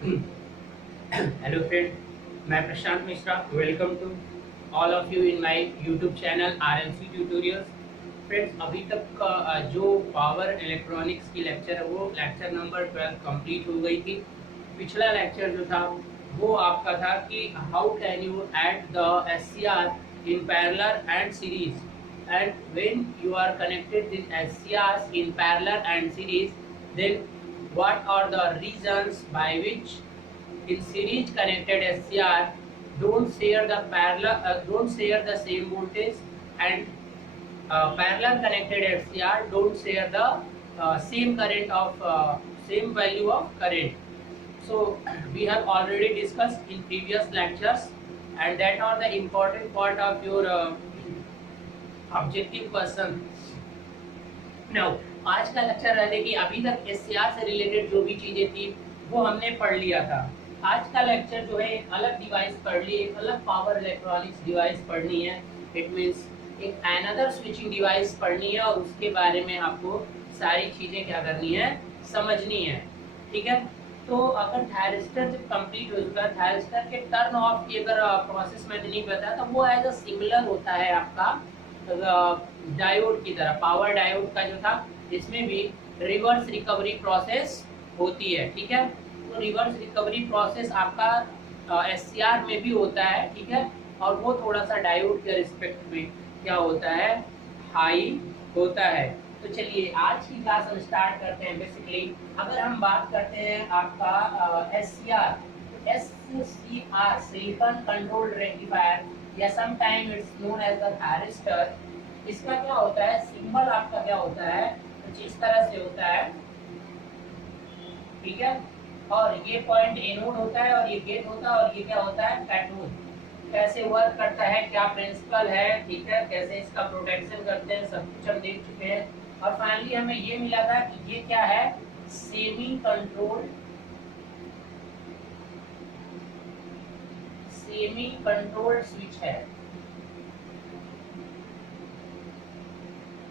Hello friend, मैं Prashant Mishra. Welcome to all of you in my YouTube channel RMC tutorials. Friends, अभी तक का जो पावर इलेक्ट्रॉनिक्स की लेक्चर है वो लेक्चर नंबर 12 कंप्लीट हो गई थी। पिछला लेक्चर जो था वो आपका था कि how can you add the SCR in parallel and series, and when you are connected this SCR in parallel and series, then what are the reasons by which in series connected SCR don't share the same voltage, and parallel connected SCR don't share the same current of same value of current. So we have already discussed in previous lectures, and that are the important part of your objective question. Now आज का lecture रहने की अभी तक SCR से related जो भी चीजें थी वो हमने पढ़ लिया था। आज का लेक्चर जो है एक अलग डिवाइस पढ़ ली, एक अलग पावर इलेक्ट्रॉनिक्स डिवाइस पढ़नी है। इट मींस एक अनदर स्विचिंग डिवाइस पढ़नी है, और उसके बारे में आपको सारी चीजें क्या करनी है, समझनी है। ठीक है, तो अगर थायरिस्टर जब कंप्लीट हो चुका है, थायरिस्टर के टर्न ऑफ की अगर प्रोसेस मैंने नहीं बताया तो वो एज अ सिमिलर होता है आपका डायोड की तरह। पावर डायोड का जो था इसमें भी रिवर्स रिकवरी प्रोसेस होती है। ठीक है, तो रिवर्स रिकवरी प्रोसेस आपका एससीआर में भी होता है। ठीक है, और वो थोड़ा सा डायोड के रिस्पेक्ट में क्या होता है, हाई होता है। तो चलिए आज की क्लास हम स्टार्ट करते हैं। बेसिकली अगर हम बात करते हैं आपका SCR, SCR silicon controlled rectifier या sometime it's known as the thyristor, इसका क्या होता है, सिंबल आपका क्या होता है, कुछ इस तरह से होता है। ठीक है, और ये पॉइंट एनोड होता है और ये गेट होता है, और ये क्या होता है, कैथोड। कैसे वर्क करता है, क्या प्रिंसिपल है, ठीक है, कैसे इसका प्रोटेक्शन करते हैं, सब कुछ हम देख चुके हैं। और फाइनली हमें ये मिला था कि ये क्या है, सेमी कंट्रोल्ड स्विच है।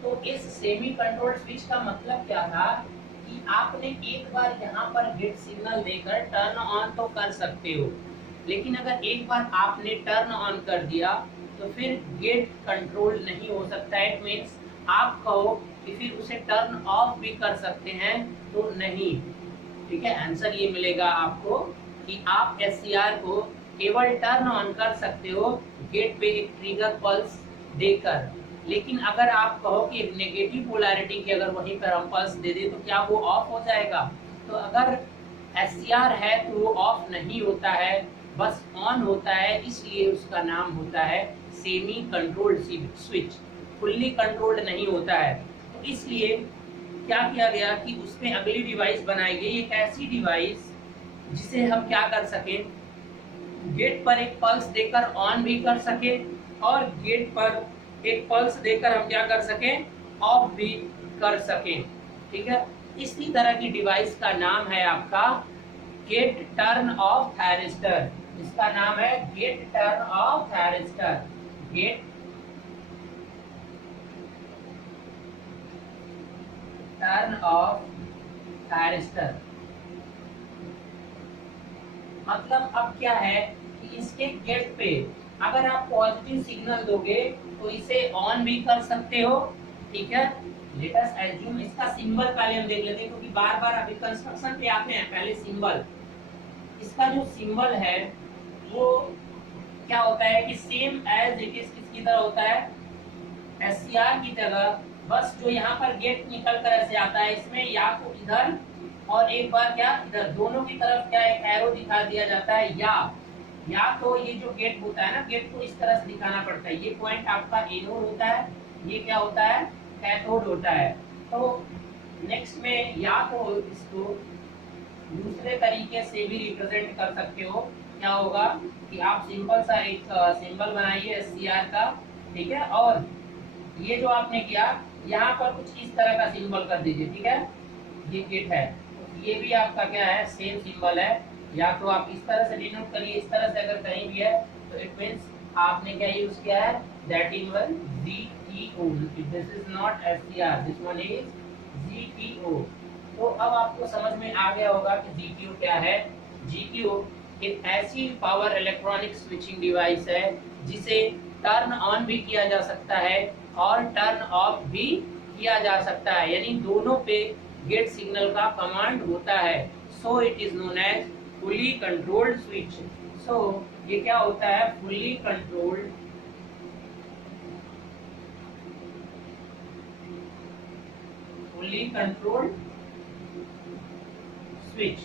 तो इस सेमी कंट्रोल्ड स्विच का मतलब क्या था कि आपने एक बार यहाँ पर गेट सिग्नल देकर टर्न ऑन तो कर सकते हो, लेकिन अगर एक बार आपने टर्न ऑन कर दिया तो फिर गेट कंट्रोल नहीं हो सकता। इट मींस आप कहो कि फिर उसे टर्न ऑफ भी कर सकते हैं तो नहीं। ठीक है, आंसर ये मिलेगा आपको कि आप एससीआर को केवल टर्न ऑन कर सकते हो गेट पे एक ट्रिगर पल्स देकर, लेकिन अगर आप कहो कि नेगेटिव पोलैरिटी की अगर वहीं पर हम पल्स दे दे तो क्या वो ऑफ हो जाएगा। तो अगर एससीआर है तो वो ऑफ नहीं होता है, बस ऑन होता है, इसलिए उसका नाम होता है semi controlled switch. Fully controlled नहीं होता है। तो इसलिए क्या किया गया कि उसमें अगली डिवाइस बनाई गई, एक ऐसी डिवाइस जिसे हम क्या कर सके, गेट पर एक पल्स देकर ऑन भी कर सके और गेट पर एक पल्स देकर हम क्या कर सकें, ऑफ भी कर सकें। ठीक है, इसी तरह की डिवाइस का नाम है आपका गेट टर्न ऑफ थायरिस्टर। इसका नाम है gate turn off thyristor. Gate turn off thyristor मतलब अब क्या है कि इसके गेट पे अगर आप पॉजिटिव सिग्नल दोगे तो इसे ऑन भी कर सकते हो। ठीक है, लेट अस एज्यूम इसका सिंबल पहले हम देख लेते हैं, क्योंकि बार बार अभी कंस्ट्रक्शन पे आते हैं। पहले सिंबल, इसका जो सिंबल है वो क्या होता है कि सेम एज इट इज किसकी तरह होता है, एससीआर की तरह, बस जो यहाँ पर गेट निकल कर ऐसे आता है, इसमें या तो इधर और एक बार क्या इधर, दोनों की तरफ क्या एक एरो दिखा दिया जाता है, या तो ये जो गेट होता है ना, गेट को इस तरह से दिखाना पड़ता है। ये पॉइंट आपका एनोड होता है, ये क्या होता है, कैथोड होता है। तो नेक्स्ट में या तो इसको दूसरे तरीके से भी रिप्रेजेंट कर सकते हो। क्या होगा कि आप सिंपल सा एक सिंबल बनाइए एससीआर का। ठीक है, और ये जो आपने किया यहाँ पर कुछ इस तरह का सिंबल कर दीजिए। ठीक है, ये गेट है, ये भी आपका क्या है, सेम सिंबल है। या तो आप इस तरह से डिनोट करिए, इस तरह से अगर कहीं भी है तो इट मींस आपने क्या यूज किया है, that is one GTO। This is not SCR, this one is GTO। तो अब आपको समझ में आ गया होगा कि GTO क्या है। GPO एक ऐसी पावर इलेक्ट्रॉनिक स्विचिंग डिवाइस है जिसे टर्न ऑन भी किया जा सकता है और टर्न ऑफ भी किया जा सकता है, यानी दोनों पे गेट सिग्नल का कमांड होता है। So it is known as fully controlled switch. So ये क्या होता है? Fully controlled switch.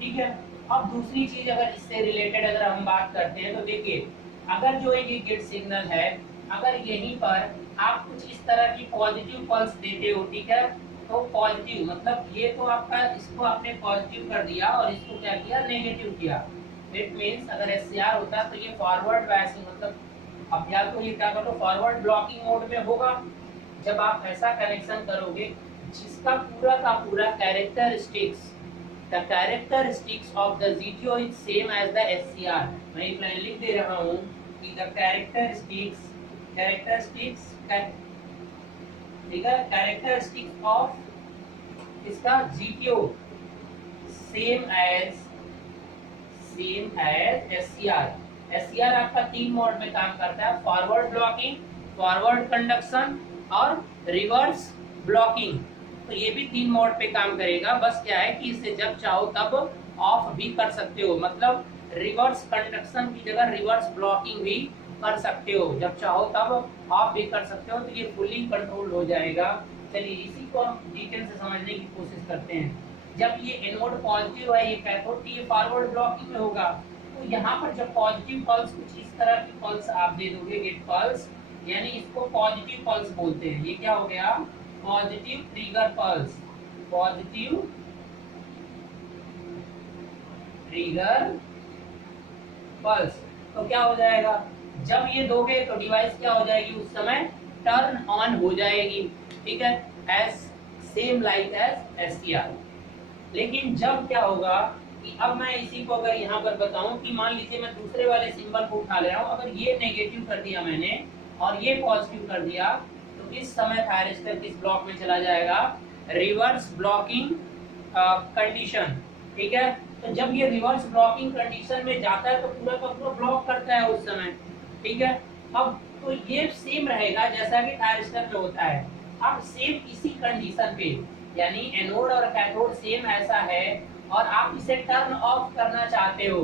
ठीक है। अब दूसरी चीज अगर इससे रिलेटेड अगर हम बात करते हैं तो देखिए, अगर जो ये गेट सिग्नल है, अगर यहीं पर आप कुछ इस तरह की पॉजिटिव पल्स देते हो, ठीक है, तो पॉजिटिव मतलब ये तो आपका, इसको आपने पॉजिटिव कर दिया और इसको क्या किया? नेगेटिव किया। इट मींस अगर एससीआर होता तो ये फॉरवर्ड बायसिंग, मतलब अब या तो ये क्या करो, फॉरवर्ड ब्लॉकिंग मोड में होगा जब आप ऐसा कनेक्शन करोगे जिसका पूरा का पूरा characteristics, the characteristics of the GTO is same as the SCR। मैं एक लाइन लिख दे रहा हूँ कि द कैरेक्टरिस्टिक्स ठीक है, कैरेक्टरिस्टिक्स ऑफ इसका GTO same as SCR। SCR आपका 3 मोड में काम करता है, फॉरवर्ड ब्लॉकिंग, फॉरवर्ड कंडक्शन और रिवर्स ब्लॉकिंग। तो ये भी 3 मोड पे काम करेगा। बस क्या है कि इसे जब चाहो तब ऑफ भी कर सकते हो, मतलब रिवर्स कंडक्शन की जगह रिवर्स ब्लॉकिंग भी कर सकते हो, जब चाहो तब ऑफ भी कर सकते हो। तो ये फुली कंट्रोल हो जाएगा। चलिए इसी को हम डिटेल से समझने की कोशिश करते हैं। जब ये एनोड पॉजिटिव है, ये कैथोड, ये फॉरवर्ड ब्लॉकिंग में होगा। तो यहाँ पर जब पॉजिटिव पल्स कुछ इस तरह की पल्स आप दे दोगे, गेट पल्स, यानी इसको पॉजिटिव पल्स बोलते हैं। ये क्या हो गया? Positive trigger pulse, positive trigger pulse. तो क्या हो जाएगा? जब ये दोगे तो डिवाइस क्या हो जाएगी? उस समय टर्न ऑन हो जाएगी। ठीक है, as same like as SCR। लेकिन जब क्या होगा कि अब मैं इसी को अगर यहाँ पर बताऊं कि मान लीजिए मैं दूसरे वाले सिंबल को उठा ले रहा हूँ, अगर ये नेगेटिव कर दिया मैंने और ये पॉजिटिव कर दिया, तो इस समय थायरिस्टर किस ब्लॉक में चला जाएगा? Reverse blocking condition. ठीक है, तो जब ये रिवर्स ब्लॉकिंग कंडीशन में जाता है तो पूरा का पूरा ब्लॉक करता है उस समय। ठीक है, अब तो ये सेम रहेगा जैसा कि थायरिस्टर में होता है। अब सेम इसी कंडीशन पे, यानी एनोड और कैथोड सेम ऐसा है और आप इसे टर्न ऑफ करना चाहते हो।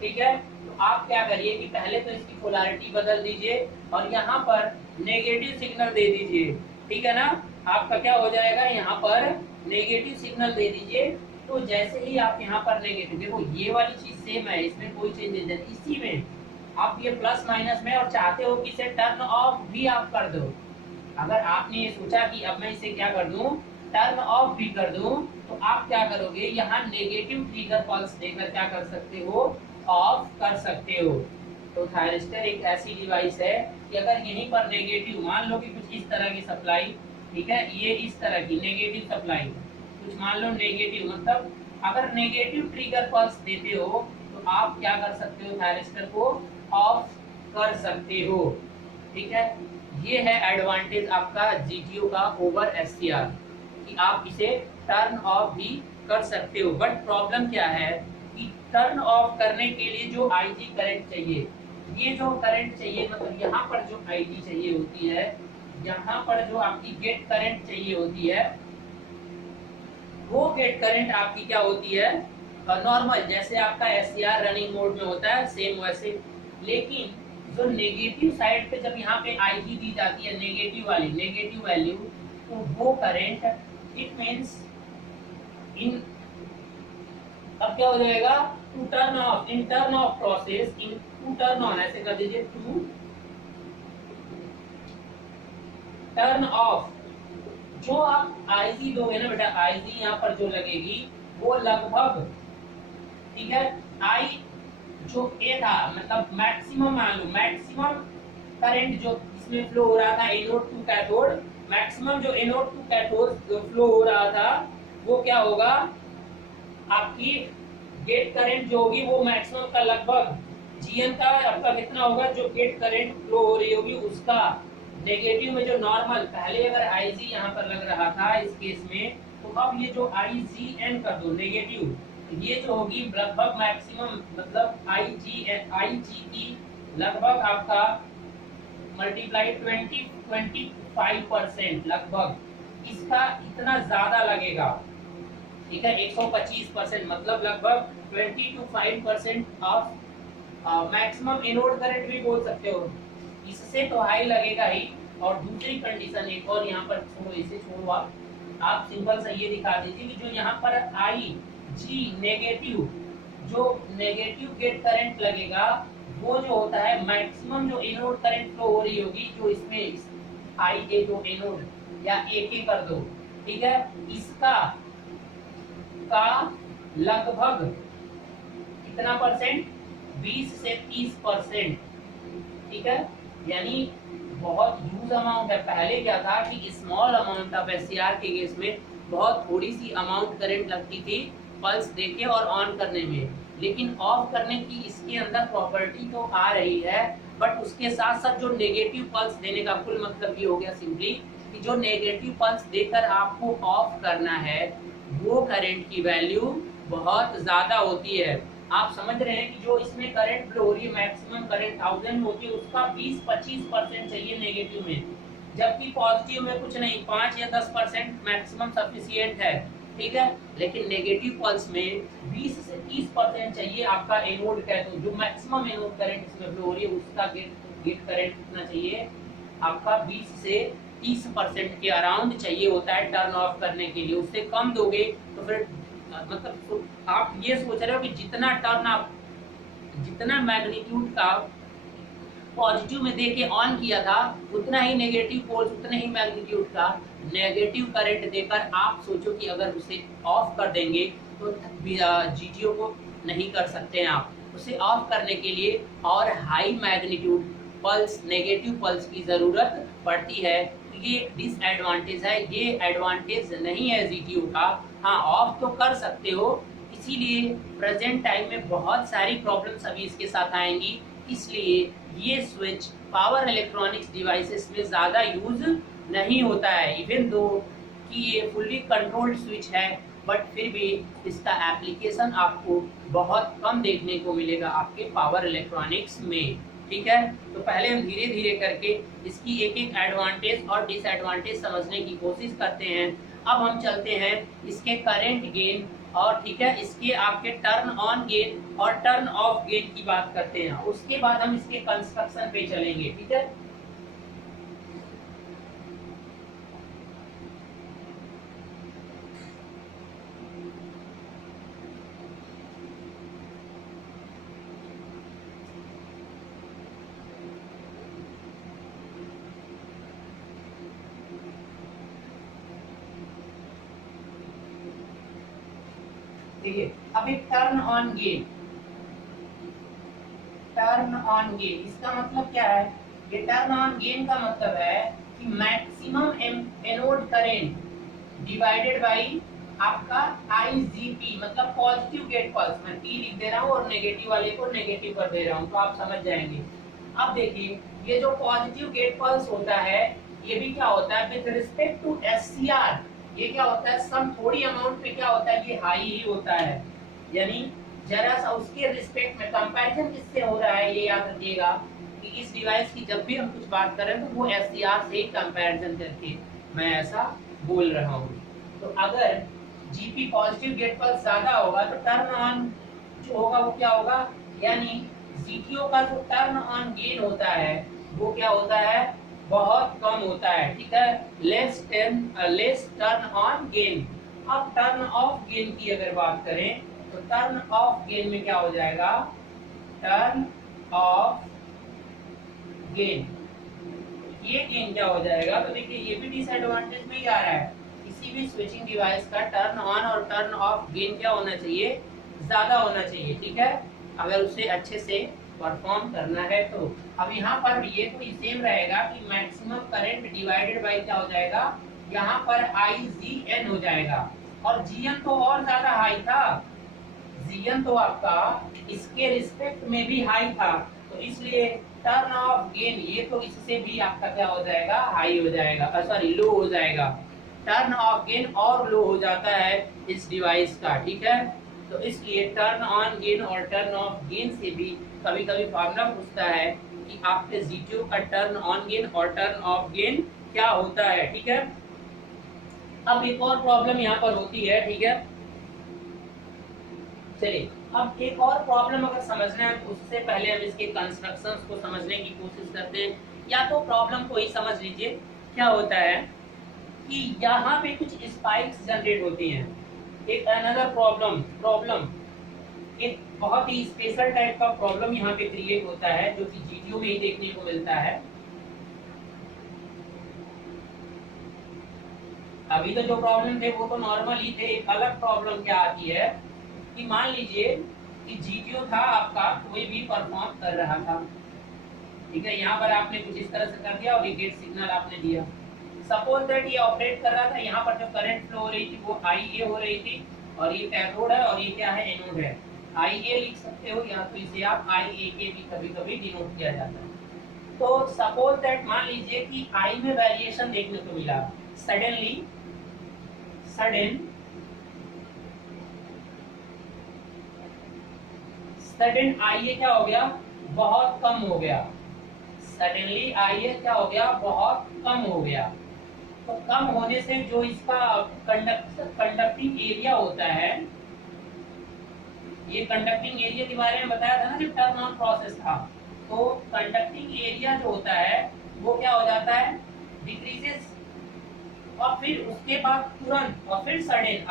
ठीक है, तो आप क्या करिए कि पहले तो इसकी पोलैरिटी बदल दीजिए और यहाँ पर नेगेटिव सिग्नल दे दीजिए। ठीक है ना, आपका क्या हो जाएगा? यहाँ पर नेगेटिव सिग्नल दे दीजिए। तो जैसे ही आप यहाँ पर नेगेटिव, देखो ये वाली चीज सेम है, इसमें कोई चेंज नहीं है। इसी में आप ये प्लस माइनस में और चाहते हो कि इसे टर्न ऑफ भी आप कर दो। अगर आपने ये सोचा कि अब मैं इसे क्या कर दूं, टर्न ऑफ भी कर दूं, तो आप क्या करोगे? यहाँ नेगेटिव ट्रिगर पल्स देकर क्या कर सकते हो? ऑफ कर सकते हो। तो थायरिस्टर एक ऐसी डिवाइस है कि अगर यहीं पर नेगेटिव, मान लो कि कुछ इस तरह की सप्लाई, ठीक है, ये इस तरह की नेगेटिव सप्लाई, कुछ मान लो नेगेटिव, मतलब अगर नेगेटिव ट्रिगर पल्स देते हो तो आप क्या कर सकते हो? थायरिस्टर को ऑफ कर सकते हो। ठीक है, ये है एडवांटेज आपका GTO का ओवर SCR कि आप इसे टर्न ऑफ भी कर सकते हो। बट प्रॉब्लम क्या है कि टर्न ऑफ करने के लिए जो IG करंट चाहिए, ये जो करंट चाहिए, मतलब यहाँ पर जो IG चाहिए होती है, यहाँ पर जो आपकी गेट करंट चाहिए होती है, वो गेट करंट आपकी क्या होती है? नॉर्मल, जैसे आपका SCR रनिंग मोड में होता है सेम वैसे। लेकिन जो नेगेटिव साइड पे जब यहाँ पे IG दी जाती है, नेगेटिव वाली, नेगेटिव वैल्यू, तो वो करंट, इट मींस इन, अब क्या हो जाएगा? To turn off, in turn off process, in to turn on, ऐसे कर दीजिए, टू टर्न ऑफ, जो आप IG दोगे ना बेटा, IG यहाँ पर जो लगेगी वो लगभग, ठीक है, I जो ए था, मतलब मैक्सिमम, मान लो मैक्सिमम करंट जो इसमें फ्लो हो रहा था एनोड टू कैथोड, मैक्सिमम जो एनोड टू कैथोड फ्लो हो रहा था, वो क्या होगा? आपकी गेट करंट जो होगी वो मैक्सिमम का लगभग GN का आपका कितना होगा? जो गेट करंट फ्लो हो रही होगी उसका नेगेटिव में जो नॉर्मल, पहले अगर IG यहाँ पर लग रहा था इस केस में, तो अब ये जो IGN कर दो नेगेटिव, ये जो होगी लगभग मैक्सिमम मतलब आई जी की लगभग आपका मल्टीप्लाई 25% लगभग इसका इतना ज्यादा लगेगा। ठीक है, 125% मतलब लगभग 20 to 5% of maximum inode current भी बोल सकते हो। इससे तो हाई लगेगा ही। और दूसरी कंडीशन एक और यहाँ पर छोड़ो, इसे छोड़ो, आप सिंपल सा ये दिखा दीजिए कि जो यहाँ पर आई जी नेगेटिव, जो नेगेटिव गेट करंट लगेगा वो जो होता है मैक्सिमम जो एनोड करंट फ्लो हो रही होगी, जो इसमें आई ए जो एनोड या एक कर दो, ठीक है, इसका का लगभग कितना परसेंट, 20 से 30%। ठीक है, यानी बहुत ह्यूज अमाउंट है। पहले क्या था कि स्मॉल अमाउंट ऑफ एससीआर के केस में बहुत थोड़ी सी अमाउंट करंट लगती थी पल्स देके और ऑन करने में, लेकिन ऑफ करने की इसके अंदर प्रॉपर्टी तो आ रही है, बट उसके साथ साथ जो नेगेटिव पल्स देने का कुल मतलब ये हो गया सिंपली कि जो नेगेटिव पल्स देकर आपको ऑफ करना है वो करंट की वैल्यू बहुत ज्यादा होती है। आप समझ रहे हैं कि जो इसमें करंट फ्लो हो रही है मैक्सिमम करंट 1000 होती है, उसका 20-25% चाहिए नेगेटिव में, जबकि पॉजिटिव में कुछ नहीं, 5 या 10% मैक्सिमम सफिशिएंट है। ठीक है, लेकिन नेगेटिव पल्स में 20 से 30% चाहिए आपका एनोड का, तो जो मैक्सिमम एनोड करंट इसमें फ्लो हो रही है उसका गेट करंट कितना चाहिए आपका 20 से 30% के अराउंड चाहिए होता है टर्न ऑफ करने के लिए। उससे कम दोगे तो फिर मतलब आप ये सोच रहे हो कि जितना टर्न आप जितना मैग्नीट्यूड का पॉजिटिव में देके ऑन किया था उतना ही नेगेटिव पोल्स उतने ही मैग्नीट्यूड का नेगेटिव करंट देकर आप सोचो कि अगर उसे ऑफ कर देंगे तो जीटीओ को नहीं कर सकते हैं आप। उसे ऑफ करने के लिए और high magnitude pulse negative pulse की जरूरत पड़ती है। ये डिसएडवांटेज है, ये एडवांटेज नहीं है जीटीओ का। हाँ, ऑफ तो कर सकते हो, इसीलिए प्रेजेंट टाइम में बहुत सारी प्रॉब्लम्स अभी इसके साथ आएंगी, इसलिए ये स्विच पावर इलेक्ट्रॉनिक्स डिवाइसेस में ज़्यादा यूज नहीं होता है। इवन दो कि ये फुल्ली कंट्रोल्ड स्विच है, बट फिर भी इसका एप्लीकेशन आपको बहुत कम देखने को मिलेगा आपके पावर इलेक्ट्रॉनिक्स में। ठीक है, तो पहले हम धीरे धीरे करके इसकी एक एक एडवांटेज और डिसएडवांटेज समझने की कोशिश करते हैं। अब हम चलते हैं इसके करंट गेन और ठीक है इसके आपके टर्न ऑन गेन और टर्न ऑफ गेन की बात करते हैं, उसके बाद हम इसके कंस्ट्रक्शन पे चलेंगे। ठीक है, देखिए अभी turn on gain, turn on gain इसका मतलब क्या है? ये टर्न ऑन गेन का मतलब है कि maximum anode current divided by आपका आईजीपी, मतलब पॉजिटिव गेट पल्स। मैं पी लिख दे रहा हूँ और नेगेटिव वाले को नेगेटिव कर दे रहा हूँ, तो आप समझ जाएंगे। अब देखिए ये जो पॉजिटिव गेट पल्स होता है ये भी क्या होता है विद रिस्पेक्ट टू एससीआर, ये क्या होता है सम थोड़ी अमाउंट पे क्या होता है ये हाई ही होता है, यानी जरा सा उसके रिस्पेक्ट में कंपैरिजन किससे हो रहा है ये याद रखिएगा कि इस डिवाइस की जब भी हम कुछ बात करें तो वो एससीआर से ही कंपैरिजन करके मैं ऐसा बोल रहा हूँ। तो अगर जीपी पॉजिटिव गेट पल्स ज्यादा होगा तो टर्न ऑन जो होगा वो क्या होगा, यानी जीटीओ का जो टर्न ऑन गेन होता है वो क्या होता है बहुत कम होता है। ठीक है, लेस टर्न ऑन गेन। अब टर्न ऑफ गेन की अगर बात करें तो टर्न ऑफ गेन में क्या हो जाएगा, टर्न ऑफ गेन, ये गेन क्या हो जाएगा, तो देखिए ये भी डिसएडवांटेज में ही आ रहा है। किसी भी स्विचिंग डिवाइस का टर्न ऑन और टर्न ऑफ गेन क्या होना चाहिए, ज्यादा होना चाहिए। ठीक है, अगर उसे अच्छे से परफॉर्म करना है तो। अब यहाँ पर ये तो सेम रहेगा कि मैक्सिमम करंट डिवाइडेड बाय क्या हो जाएगा, यहाँ पर IGN हो जाएगा, और GN तो और ज्यादा हाई था, GN तो आपका इसके रिस्पेक्ट में भी हाई था, तो इसलिए टर्न ऑफ गेन ये तो इससे भी आपका क्या हो जाएगा हाई हो जाएगा, सॉरी लो हो जाएगा। टर्न ऑफ गेन और लो हो जाता है इस डिवाइस का। ठीक है, तो इसलिए टर्न ऑन गेन और टर्न ऑफ गेन से भी कभी कभी फॉर्मूला पूछता है कि आपके जीटीओ का टर्न ऑन गेन और टर्न ऑफ गेन क्या होता है। ठीक है, अब एक और प्रॉब्लम यहाँ पर होती है। ठीक है, चलिए अब एक और प्रॉब्लम अगर समझना है तो उससे पहले हम इसके कंस्ट्रक्शंस को समझने की कोशिश करते हैं। या तो प्रॉब्लम को ही समझ लीजिए। क्या होता है कि यहाँ पे कुछ स्पाइक्स जनरेट होती हैं। एक अनदर प्रॉब्लम एक बहुत ही स्पेशल टाइप का प्रॉब्लम यहाँ पे क्रिएट होता है जो कि जीटीओ में ही देखने को मिलता है। अभी तो जो प्रॉब्लम थे वो तो नॉर्मल ही थे। एक अलग प्रॉब्लम क्या आती है कि मान लीजिए कि जीटीओ था आपका, कोई भी परफॉर्म कर रहा था। ठीक है, यहाँ पर आपने कुछ इस तरह से कर दिया और ये गेट सिग्नल आपने दिया। सपोज दैट ये ऑपरेट कर रहा था, यहाँ पर जो करंट फ्लो हो रही थी वो IA हो रही थी और ये कैथोड है और ये क्या है, एनोड है। IA लिख सकते हो या तो इसे आप IA के भी कभी कभी डिनोट किया जाता है। तो सपोज दैट मान लीजिए कि I में वेरिएशन देखने को मिला सडन IA क्या हो गया, बहुत कम हो गया। सडनली IA क्या हो गया, बहुत कम हो गया। तो कम होने से जो इसका कंडक्टिंग एरिया होता है, ये कंडक्टिंग एरिया के बारे में बताया था ना जब टर्न ऑन प्रोसेस था, तो कंडक्टिंग एरिया जो होता है वो क्या हो जाता है, डिक्रीजेस। और फिर उसके बाद तुरंत और फिर सडन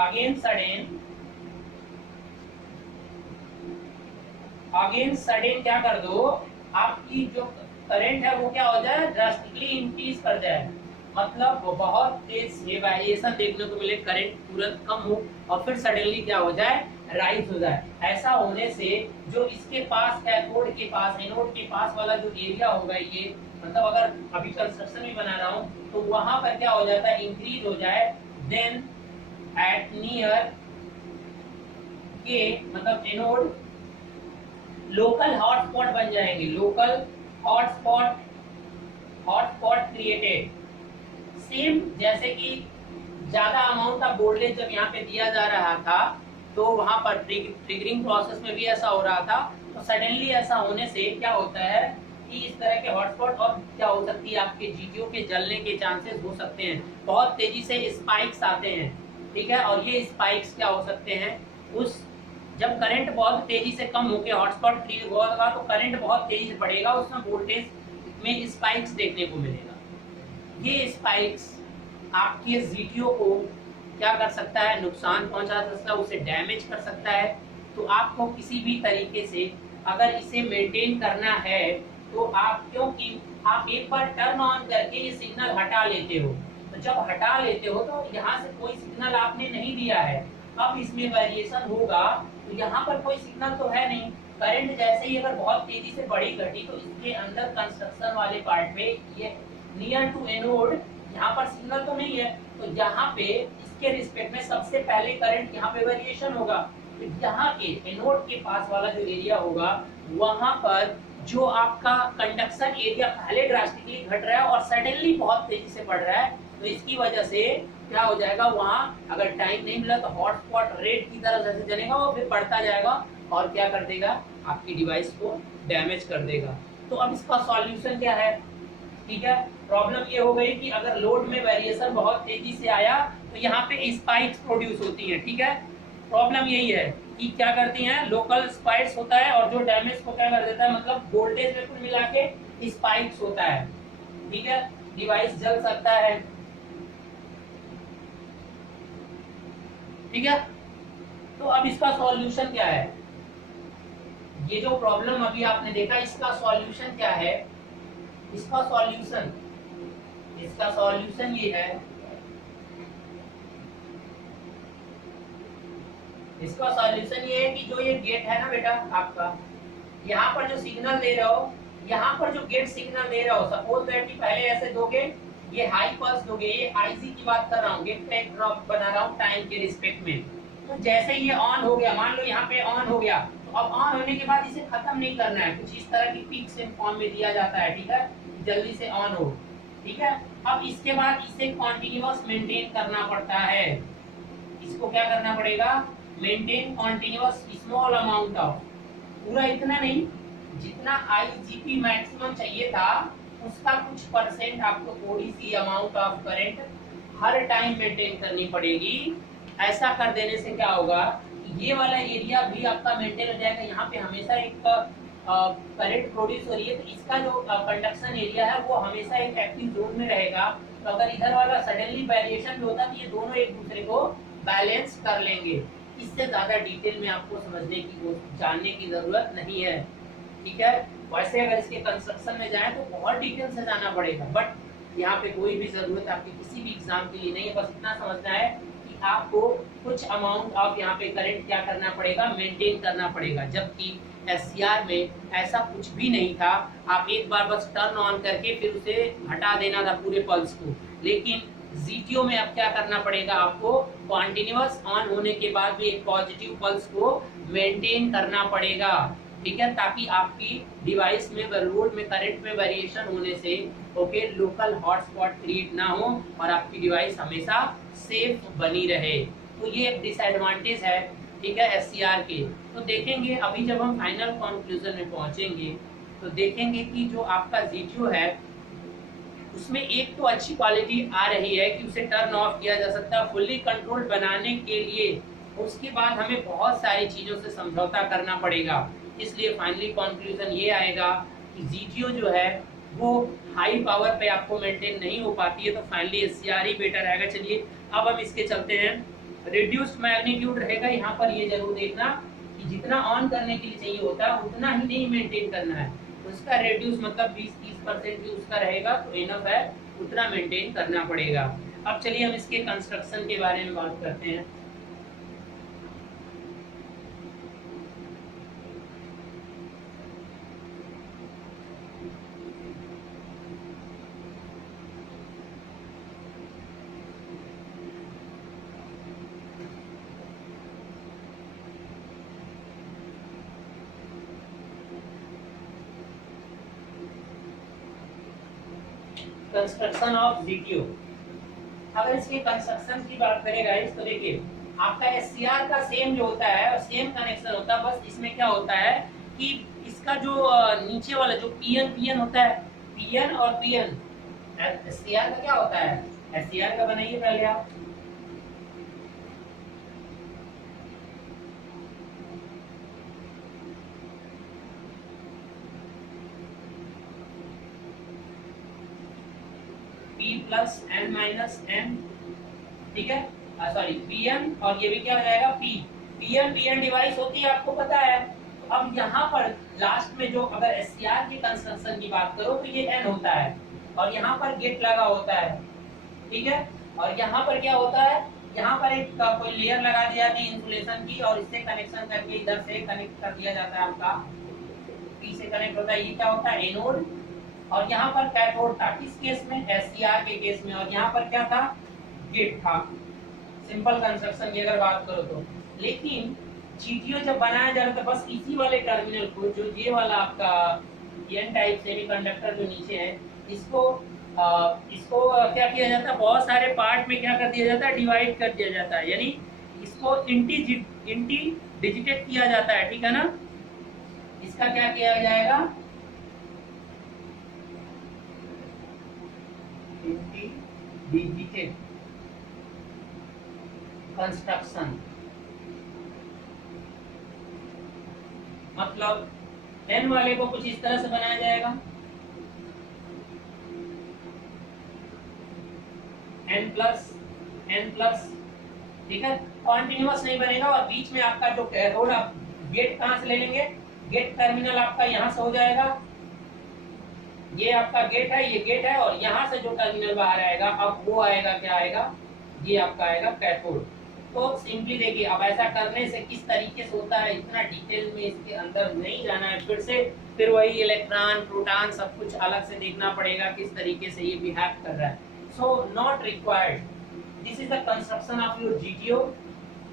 क्या कर दो, आपकी जो करंट है वो क्या हो जाए, ड्रास्टिकली इंक्रीज कर जाए। मतलब बहुत तेज ये वेरिएशन देखने को मिले, करंट तुरंत कम हो और फिर सडनली क्या हो जाए, राइज हो जाए। ऐसा होने से जो इसके पास कैथोड के पास, एनोड के पास वाला जो एरिया होगा, ये मतलब अगर अभी कंस्ट्रक्शन भी बना रहा हूँ तो वहां पर क्या हो जाता है, इंक्रीज हो जाए। देन एट नियर के मतलब एनोड लोकल हॉटस्पॉट बन जाएंगे, लोकल हॉटस्पॉट क्रिएटेड। सेम जैसे कि ज्यादा अमाउंट ऑफ वोल्टेज जब यहाँ पे दिया जा रहा था तो वहां पर ट्रिगरिंग प्रोसेस में भी ऐसा हो रहा था। तो सडनली ऐसा होने से क्या होता है कि इस तरह के हॉटस्पॉट और क्या हो सकती है, आपके जीटीओ के जलने के चांसेस हो सकते हैं। बहुत तेजी से स्पाइक्स आते हैं। ठीक है, और ये स्पाइक्स क्या हो सकते हैं, उस जब करंट बहुत तेजी से कम होकर हॉटस्पॉट ट्रिगर होगा तो करंट बहुत तेजी से बढ़ेगा, उसमें वोल्टेज में स्पाइक्स देखने को मिलेगा। ये स्पाइक्स आपके जीटीओ को क्या कर सकता है, नुकसान पहुंचा सकता है, उसे डैमेज कर सकता है। तो आपको किसी भी तरीके से अगर इसे मेंटेन करना है तो आप, क्योंकि आप एक बार टर्न ऑन करके ये सिग्नल हटा लेते हो, तो जब हटा लेते हो तो यहाँ से कोई सिग्नल आपने नहीं दिया है। अब इसमें वेरिएशन होगा तो यहाँ पर कोई सिग्नल तो है नहीं। करंट जैसे ही अगर बहुत तेजी से बढ़ी घटी तो इसके अंदर कंस्ट्रक्शन वाले पार्ट में ये नियर टू एनोड, यहाँ पर सिग्नल तो नहीं है, तो यहाँ पे इसके रिस्पेक्ट में सबसे पहले करंट यहाँ पे वेरिएशन होगा। तो यहाँ के एनोड के पास वाला जो एरिया होगा वहां पर जो आपका कंडक्शन एरिया पहले ड्रास्टिकली घट रहा है और सडनली बहुत तेजी से बढ़ रहा है, तो इसकी वजह से क्या हो जाएगा, वहां अगर टाइम नहीं मिला तो हॉटस्पॉट रेड की तरह जैसे जलेगा वो फिर बढ़ता जाएगा और क्या कर देगा, आपकी डिवाइस को डैमेज कर देगा। तो अब इसका सॉल्यूशन क्या है। ठीक है, प्रॉब्लम ये हो गई कि अगर लोड में वेरिएशन बहुत तेजी से आया तो यहाँ पे स्पाइक्स प्रोड्यूस होती हैं। ठीक है, प्रॉब्लम यही है कि क्या करती हैं, लोकल स्पाइक्स होता है और जो डैमेज को क्या कर देता है, मतलब वोल्टेज में कुल मिला के स्पाइक्स होता है। ठीक है, डिवाइस जल सकता है। ठीक है, तो अब इसका सॉल्यूशन क्या है, ये जो प्रॉब्लम अभी आपने देखा इसका सॉल्यूशन क्या है। इसका सॉल्यूशन ये है, इसका सॉल्यूशन ये है कि जो ये गेट है ना बेटा आपका, यहाँ पर जो सिग्नल दे रहा हो, यहाँ पर जो गेट सिग्नल दे रहा हो, सपोज दैट कि पहले ऐसे दोगे, ये हाई पल्स दोगे, ये आईसी की बात कर रहा हूँ, गेट का एक ड्रॉप बना रहा हूँ टाइम के रिस्पेक्ट में। तो जैसे ये ऑन हो गया, मान लो यहाँ पे ऑन हो गया, तो अब ऑन होने के बाद इसे खत्म नहीं करना है, कुछ इस तरह की पीक से फॉर्म में दिया जाता है। ठीक है, जल्दी से ऑन हो। ठीक है, अब इसके बाद इसे कॉन्टिन्यूअस मेंटेन करना पड़ता है। इसको क्या करना पड़ेगा, maintain continuous small amount of, पूरा इतना नहीं, जितना आईजीपी मैक्सिमम चाहिए था उसका कुछ परसेंट आपको थोड़ी सी अमाउंट ऑफ करंट हर टाइम मेंटेन करनी पड़ेगी। ऐसा कर देने से क्या होगा, ये वाला एरिया भी आपका मेंटेन हो जाएगा। यहाँ पे हमेशा एक करंट प्रोड्यूस हो रही है, तो इसका जो कंडक्शन एरिया है वो हमेशा एक एक्टिव जोन में रहेगा। तो अगर इधर वाला सडनली वेरिएशन भी होता है तो ये दोनों एक दूसरे को बैलेंस कर लेंगे। इससे ज्यादा डिटेल में आपको समझने की जानने की जरूरत नहीं है, ठीक है। वैसे अगर इसके कंस्ट्रक्शन में जाए तो बहुत डिटेल से जाना पड़ेगा, बट यहाँ पे कोई भी जरूरत आपके किसी भी एग्जाम के लिए नहीं है। बस इतना समझना है कि आपको कुछ अमाउंट ऑफ यहाँ पे करंट क्या करना पड़ेगा, मेंटेन करना पड़ेगा। जबकि एससीआर में ऐसा कुछ भी नहीं था, आप एक बार बस टर्न ऑन करके फिर उसे हटा देना था पूरे पल्स को। लेकिन जीटीओ में अब क्या करना पड़ेगा, आपको कॉन्टिन्यूअस ऑन होने के बाद भी एक पॉजिटिव पल्स को मेंटेन करना पड़ेगा, ठीक है, ताकि आपकी डिवाइस में लोड में करंट में वेरिएशन होने से ओके लोकल हॉटस्पॉट क्रिएट ना हो और आपकी डिवाइस हमेशा सेफ बनी रहे। तो ये एक डिसएडवांटेज है, ठीक है, एससीआर के। तो देखेंगे अभी जब हम फाइनल कंक्लूजन में पहुंचेंगे तो देखेंगे कि जो आपका जीटीओ है उसमें एक तो अच्छी क्वालिटी आ रही है कि उसे टर्न ऑफ किया जा सकता है फुल्ली कंट्रोल बनाने के लिए। उसके बाद हमें बहुत सारी चीजों से समझौता करना पड़ेगा। इसलिए फाइनली कंक्लूजन ये आएगा कि जीटीओ जो है वो हाई पावर पे आपको मेंटेन नहीं हो पाती है, तो फाइनली एससीआर ही बेटर रहेगा। चलिए अब हम इसके चलते हैं। रिड्यूस्ड मैग्नीट्यूड रहेगा, यहाँ पर ये जरूर देखना कि जितना ऑन करने के लिए चाहिए होता है उतना ही नहीं मेंटेन करना है, उसका रिड्यूस मतलब 20-30% भी उसका रहेगा तो इनफ है, उतना मेंटेन करना पड़ेगा। अब चलिए हम इसके कंस्ट्रक्शन के बारे में बात करते हैं। कंस्ट्रक्शन ऑफ जीटीओ, अगर इसके कंस्ट्रक्शन की बात करें गाइस तो देखिए आपका एससीआर का सेम जो होता है और सेम कनेक्शन होता है। बस इसमें क्या होता है कि इसका जो नीचे वाला जो पीएन होता है, पीएन और पीएन, एससीआर का क्या होता है, एससीआर का बनाइए पहले आप। P plus N minus N, ठीक है, सॉरी पीएन, और ये भी क्या हो जाएगा पी, पीएन डिवाइस होती है आपको पता है। तो अब यहाँ पर लास्ट में जो अगर एससीआर की कंस्ट्रक्शन की बात करो तो ये एन होता है और यहाँ पर गेट लगा होता है, ठीक है। और यहाँ पर क्या होता है, यहाँ पर एक कोई लेयर लगा दी जाती है इंसुलेशन की और इससे कनेक्शन करके इधर से कनेक्ट कर दिया जाता है, आपका पी से कनेक्ट होता है। ये क्या होता है, एनोड, और यहाँ पर कैथोड था किस केस में, एससीआर के केस में, और यहाँ पर क्या था, गेट था। सिंपल कंस्ट्रक्शन की अगर बात करो तो। लेकिन जीटीओ जब बनाया जा रहा था बस इसी वाले टर्मिनल को, जो ये वाला आपका एन टाइप सेमीकंडक्टर जो नीचे है, इसको क्या किया जाता है, बहुत सारे पार्ट में क्या कर दिया जाता है, डिवाइड कर दिया जाता है, यानी इसको इंटी डिजिटेट किया जाता है, ठीक है ना। इसका क्या किया जाएगा, डिजिटेड कंस्ट्रक्शन, मतलब एन वाले को कुछ इस तरह से बनाया जाएगा, एन प्लस, ठीक है, कॉन्टिन्यूअस नहीं बनेगा। और बीच में आपका जो कैथोड, आप गेट कहां से ले लेंगे, गेट टर्मिनल आपका यहां से हो जाएगा, ये आपका गेट है, ये गेट है, और यहाँ से जो टर्मिनल बाहर आएगा अब वो आएगा, क्या आएगा, ये आपका आएगा कैथोड। तो सिंपली देखिए अब ऐसा करने से किस तरीके से होता है, इतना डिटेल में इसके अंदर नहीं जाना है, फिर वही इलेक्ट्रॉन प्रोटॉन सब कुछ अलग से देखना पड़ेगा किस तरीके से ये बिहेव कर रहा है। So not required, this is the construction of your GTO.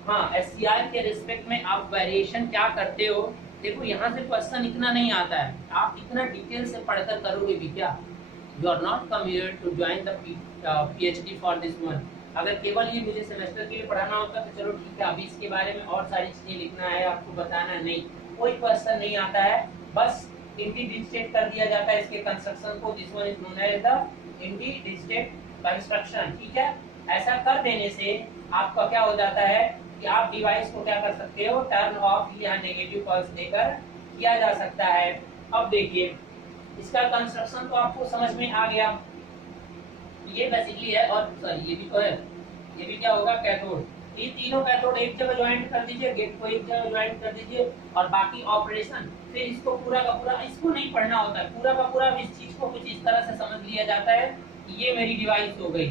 हाँ, एससीआर के रिस्पेक्ट में आप वेरिएशन क्या करते हो, देखो यहाँ से क्वेश्चन इतना नहीं आता है, आप इतना डिटेल से पढ़कर करोगे भी क्या, you are not come here to join the PhD for this one. अगर केवल ये मुझे सेमेस्टर के लिए पढ़ाना होता तो चलो ठीक है, अभी इसके बारे में और सारी चीजें लिखना है, आपको बताना नहीं, कोई क्वेश्चन नहीं आता है, बस इंटीडिजिटेट कर दिया जाता है इसके कंस्ट्रक्शन को। This one is known as the interdigitate construction, ठीक है। ऐसा कर देने से आपका क्या हो जाता है कि आप डिवाइस को क्या कर सकते हो, टर्न ऑफ या नेगेटिव पल्स देकर किया जा सकता है। अब देखिए इसका कंस्ट्रक्शन तो आपको समझ में आ गया, ये बेसिकली है, और सॉरी ये भी तो है, ये भी क्या होगा, कैथोड। ये तीनों कैथोड एक जगह ज्वाइंट कर दीजिए, गेट को एक जगह ज्वाइंट कर दीजिए, और बाकी ऑपरेशन फिर इसको पूरा का पूरा, इसको नहीं पढ़ना होता है, पूरा का पूरा इस चीज को कुछ इस तरह से समझ लिया जाता है कि ये मेरी डिवाइस हो गई,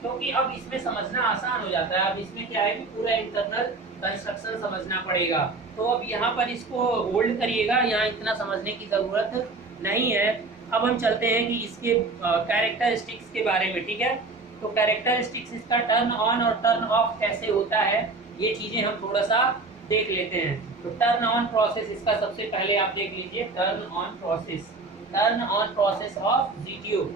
क्योंकि अब इसमें समझना आसान हो जाता है। अब इसमें क्या है कि पूरा इंटरनल कंस्ट्रक्शन समझना पड़ेगा। तो अब यहाँ पर इसको होल्ड करिएगा, यहाँ इतना समझने की जरूरत नहीं है। अब हम चलते हैं कि इसके कैरेक्टरिस्टिक्स के बारे में, ठीक है। तो कैरेक्टरिस्टिक्स इसका टर्न ऑन और टर्न ऑफ कैसे होता है, ये चीजें हम थोड़ा सा देख लेते हैं। तो टर्न ऑन प्रोसेस इसका सबसे पहले आप देख लीजिए, turn on process of GTO.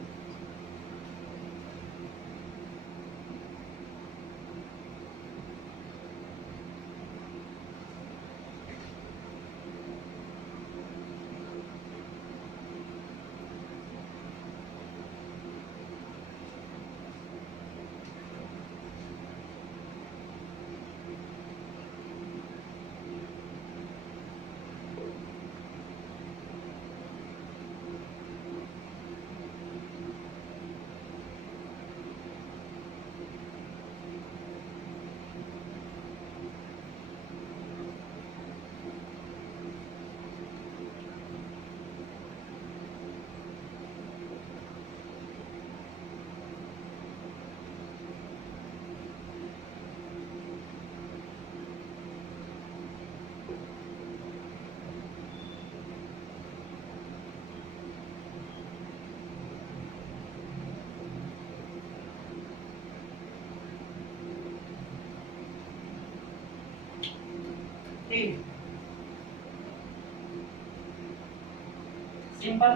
Simple.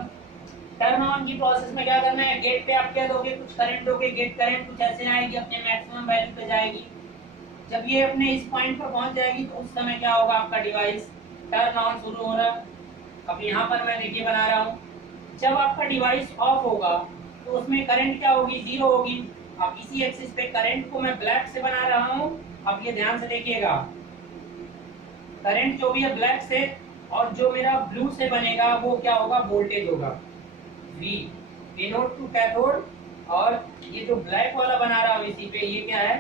Turn on की प्रोसेस में क्या करना है, गेट पे आप क्या दोगे, कुछ करंट दोगे, गेट करंट कुछ ऐसे आएगी, अपने मैक्सिमम वैल्यू पे जाएगी। जब ये अपने इस पॉइंट पर पहुंच जाएगी तो उस समय क्या होगा, आपका डिवाइस टर्न ऑन शुरू हो रहा है। अब यहाँ पर मैं देखिए बना रहा हूँ, जब आपका डिवाइस ऑफ होगा तो उसमें करंट क्या होगी, जीरो होगी। अब इसी एक्सिस पे करंट को मैं ब्लैक से बना रहा हूँ। अब ये ध्यान से देखिएगा, करंट जो भी है ब्लैक से, और जो मेरा ब्लू से बनेगा वो क्या होगा, वोल्टेज होगा V, एनोड टू कैथोड। और ये जो ब्लैक वाला बना रहा हूँ इसी पे, ये क्या है,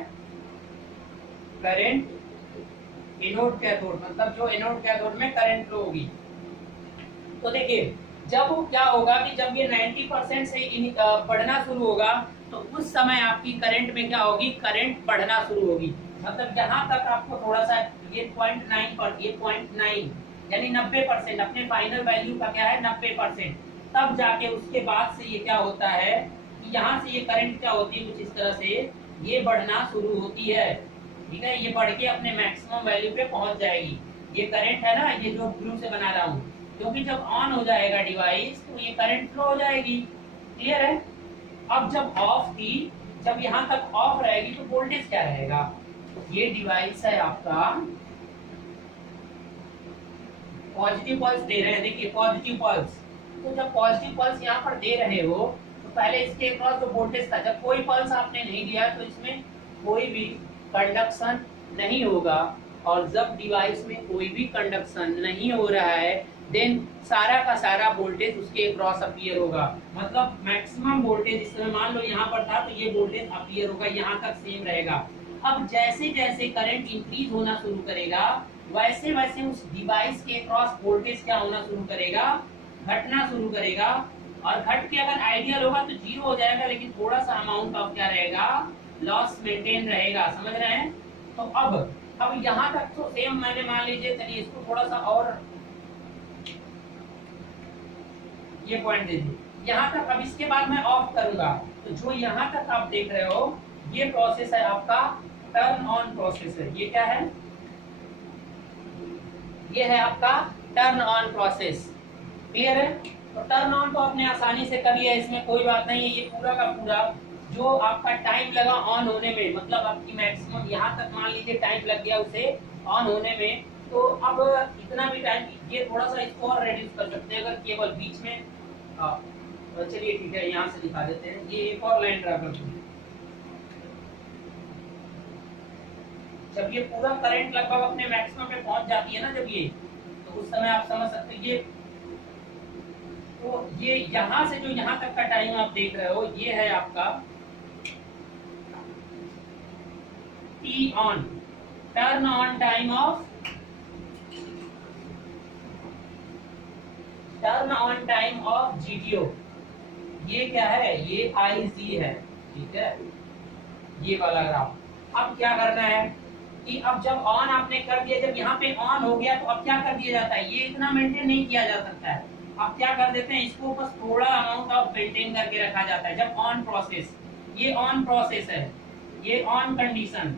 करंट एनोड कैथोड, मतलब जो एनोड कैथोड में करंट फ्लो होगी। तो देखिए जब क्या होगा कि जब ये 90% से बढ़ना शुरू होगा तो उस समय आपकी करंट में क्या होगी, करंट बढ़ना शुरू होगी। मतलब यहाँ तक आपको थोड़ा सा ये 0.9 पर, ये 0.9 यानी 90%, अपने फाइनल वैल्यू का क्या है 90%। तब जाके उसके बाद से ये क्या होता है कि यहाँ से ये करंट क्या होती है, कुछ इस तरह से ये बढ़ना शुरू होती है, ठीक है। ये बढ़ के अपने मैक्सिमम वैल्यू पे पहुंच जाएगी। ये करंट है ना, ये जो ब्लू से बना रहा हूँ, क्योंकि जब ऑन हो जाएगा डिवाइस तो ये करंट फ्लो हो जाएगी, क्लियर है। अब जब ऑफ थी, जब यहाँ तक ऑफ रहेगी तो वोल्टेज क्या रहेगा, ये डिवाइस है आपका पॉजिटिव पल्स दे रहे हैं, देखिए पॉजिटिव पल्स। तो जब पॉजिटिव पल्स यहाँ पर दे रहे हो तो पहले इसके अक्रॉस जो वोल्टेज था, जब कोई पल्स आपने नहीं दिया तो इसमें कोई भी कंडक्शन नहीं होगा। और जब डिवाइस में कोई भी कंडक्शन नहीं हो रहा है देन सारा का सारा वोल्टेज उसके अक्रॉस अपीयर होगा। मतलब मैक्सिमम वोल्टेज इस समय मान लो यहाँ पर था तो ये वोल्टेज अपीयर होगा, यहाँ तक सेम रहेगा। अब जैसे जैसे करंट इंक्रीज होना शुरू करेगा वैसे वैसे उस डिवाइस के क्रॉस वोल्टेज क्या होना शुरू करेगा, घटना शुरू करेगा। और घट के अगर आइडियल होगा तो जीरो हो जाएगा, लेकिन थोड़ा सा अमाउंट ऑफ क्या रहेगा, लॉस मेंटेन रहेगा, समझ रहे हैं। तो अब यहाँ तक तो सेम मैंने मान लीजिए, चलिए इसको थोड़ा सा और ये पॉइंट दे दी यहाँ तक। अब इसके बाद मैं ऑफ करूंगा तो जो यहाँ तक आप देख रहे हो ये प्रोसेस है आपका टर्न ऑन प्रोसेस है। ये क्या है, ये है आपका टर्न ऑन प्रोसेस, क्लियर है। तो टर्न ऑन तो आपने आसानी से कर लिया, इसमें कोई बात नहीं है। ये पूरा का पूरा जो आपका टाइम लगा ऑन होने में, मतलब आपकी मैक्सिमम यहाँ तक मान लीजिए टाइम लग गया उसे ऑन होने में, तो अब इतना भी टाइम, ये थोड़ा सा इसको और रेड्यूस कर सकते हैं अगर केवल बीच में। चलिए ठीक है, यहाँ से दिखा देते हैं, ये एक और लाइन ड्रा कर दूँ। जब ये पूरा करंट लगभग अपने मैक्सिमम पे पहुंच जाती है ना जब ये, तो उस समय आप समझ सकते हैं ये, तो ये यहां से जो यहां तक का टाइम आप देख रहे हो, ये है आपका T on, turn on time of, turn on time of GTO. ये क्या है, ये आईजी है, ठीक है, ये वाला ग्राफ। अब क्या करना है कि अब जब ऑन आपने कर दिया, जब यहाँ पे ऑन हो गया, तो अब क्या कर दिया जाता है, ये इतना मेंटेन नहीं किया जा सकता है। अब क्या कर देते हैं, इसको बस थोड़ा अमाउंट ऑफ मेंटेन करके रखा जाता है। जब ऑन प्रोसेस, ये ऑन प्रोसेस है, ये ऑन कंडीशन,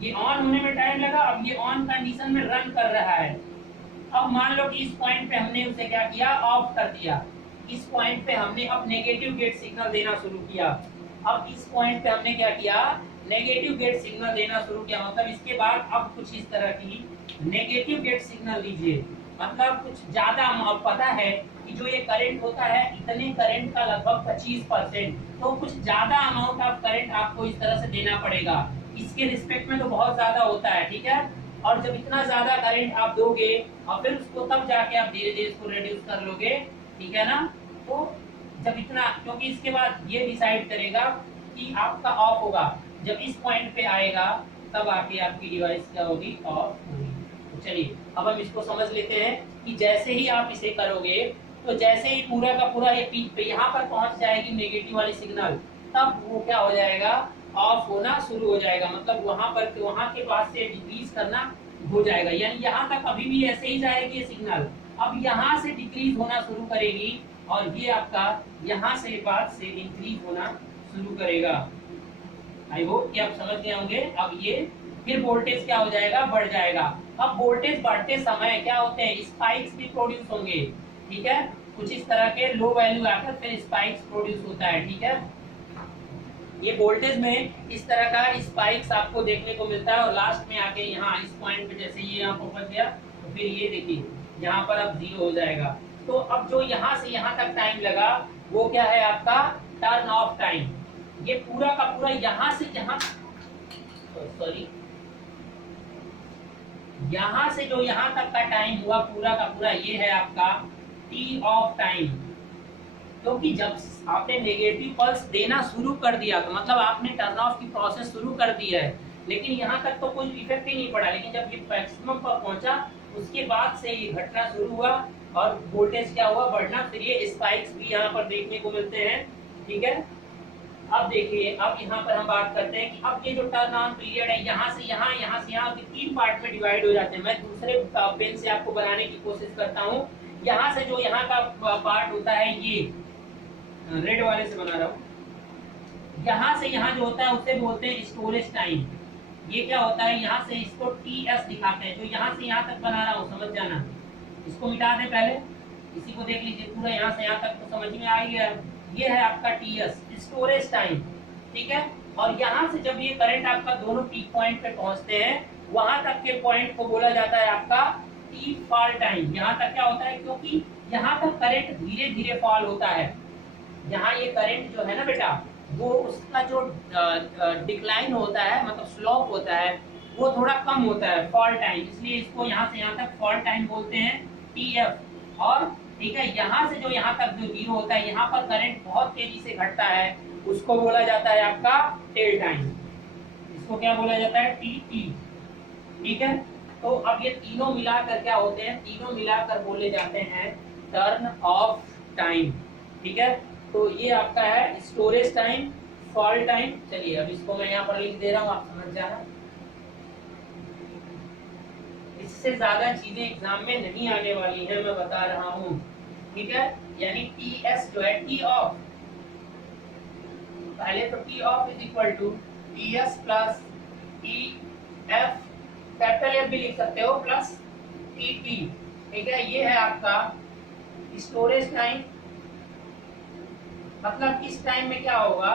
ये ऑन होने में टाइम लगा, अब ये ऑन कंडीशन में रन कर रहा है। अब मान लो कि इस पॉइंट पे हमने उसे क्या किया, ऑफ कर दिया। इस पॉइंट पे हमने अब नेगेटिव गेट सिग्नल देना शुरू किया। अब इस पॉइंट पे हमने क्या किया, नेगेटिव गेट सिग्नल देना शुरू किया। मतलब इसके बाद अब कुछ इस तरह की नेगेटिव गेट सिग्नल लीजिए। मतलब कुछ ज्यादा पता है कि जो ये करंट होता है, इतने करंट का लगभग 25%, तो कुछ ज्यादा अमाउंट ऑफ करंट आपको इस तरह से देना पड़ेगा। इसके रिस्पेक्ट में तो बहुत ज्यादा होता है, ठीक है। और जब इतना ज्यादा करंट आप दोगे और फिर उसको तब जाके आप धीरे धीरे इसको रिड्यूस कर लोगे, ठीक है ना। तो जब इतना, क्योंकि इसके बाद ये डिसाइड करेगा कि आपका ऑफ होगा जब इस पॉइंट पे आएगा, तब आके आपकी डिवाइस क्या होगी, ऑफ होगी। तो चलिए अब हम इसको समझ लेते हैं कि जैसे ही आप इसे करोगे, तो जैसे ही पूरा का पूरा ये पीक पे यहाँ पर पहुंच जाएगी नेगेटिव वाली सिग्नल, तब वो क्या हो जाएगा, ऑफ होना शुरू हो जाएगा। मतलब वहां के पास से डिक्रीज करना हो जाएगा, यानी यहाँ तक अभी भी ऐसे ही जाएगी ये सिग्नल, अब यहाँ से डिक्रीज होना शुरू करेगी और ये आपका यहाँ से बाद से इंक्रीज होना शुरू करेगा। आई होप कि आप समझ गए होंगे। अब ये फिर वोल्टेज क्या हो जाएगा, बढ़ जाएगा। अब वोल्टेज बढ़ते समय क्या होते हैं, स्पाइक्स भी प्रोड्यूस होंगे, ठीक है। कुछ इस तरह के लो वैल्यू आकर फिर स्पाइक्स प्रोड्यूस होता है, ठीक है। ये वोल्टेज में इस तरह का स्पाइक्स आपको देखने को मिलता है और लास्ट में आके यहाँ इस पॉइंट पे जैसे ये यहाँ पहुंच गया, तो फिर ये देखिए यहाँ पर अब 0 हो जाएगा। तो अब जो यहाँ से यहाँ तक टाइम लगा वो क्या है आपका टर्न ऑफ टाइम। ये पूरा का पूरा यहाँ से यहाँ, सॉरी, यहाँ से जो यहाँ तक का टाइम हुआ पूरा का पूरा, ये है आपका टी ऑफ टाइम। क्योंकि जब आपने नेगेटिव पल्स देना शुरू कर दिया, तो मतलब आपने टर्न ऑफ की प्रोसेस शुरू कर दी है, लेकिन यहाँ तक तो कोई इफेक्ट ही नहीं पड़ा। लेकिन जब ये मैक्सिमम पर पहुंचा, उसके बाद से ये घटना शुरू हुआ और वोल्टेज क्या हुआ, बढ़ना। फिर ये स्पाइक्स भी यहाँ पर देखने को मिलते हैं, ठीक है। अब देखिए, अब यहाँ पर हम बात करते हैं कि अब ये जो टर्न ऑन पीरियड है, यहाँ से यहाँ, यहाँ से यहाँ, 3 पार्ट में डिवाइड हो जाते हैं। मैं दूसरे पेन से आपको बनाने की कोशिश करता हूँ। यहाँ से जो यहाँ का पार्ट होता है, ये रेड वाले से बना रहा हूँ, यहाँ से यहाँ जो होता है उसे बोलते हैं स्टोरेज टाइम। ये क्या होता है, यहाँ से इसको TS दिखाते हैं। जो यहाँ से यहाँ तक बना रहा हूँ, समझ जाना। इसको मिटा दें पहले, इसी को देख लीजिए, पूरा यहाँ से यहाँ तक तो समझ में आ गया। ये है आपका TS, स्टोरेज टाइम, ठीक है। और यहाँ से जब ये करंट आपका दोनों पीक पॉइंट पे पहुंचते हैं, वहां तक के पॉइंट को बोला जाता है आपका T फॉल टाइम। यहाँ तक क्या होता है, क्योंकि यहाँ तक करंट धीरे धीरे फॉल होता है। यहाँ ये करंट जो है ना बेटा, वो उसका जो डिक्लाइन होता है, मतलब स्लोप होता है, वो थोड़ा कम होता है, फॉल टाइम। इसलिए इसको यहाँ से यहाँ तक फॉल टाइम बोलते हैं, TF। और ठीक है, यहाँ से जो यहाँ तक जो 0 होता है, यहाँ पर करंट बहुत तेजी से घटता है, उसको बोला जाता है आपका टेल टाइम। इसको क्या बोला जाता है, TT, ठीक है। तो अब ये तीनों मिलाकर क्या होते हैं, तीनों मिलाकर बोले जाते हैं टर्न ऑफ टाइम, ठीक है। तो ये आपका है स्टोरेज टाइम, फॉल टाइम। चलिए अब इसको मैं यहाँ पर लिख दे रहा हूँ, आप समझ जाना। इससे ज्यादा चीजें एग्जाम में नहीं आने वाली है, मैं बता रहा हूँ, ठीक है। यानी TS जो है, T ऑफ, पहले तो T off is equal to TS plus TF, capital F भी लिख सकते हो, प्लस TT, ठीक है। ये है आपका स्टोरेज टाइम। मतलब इस टाइम में क्या होगा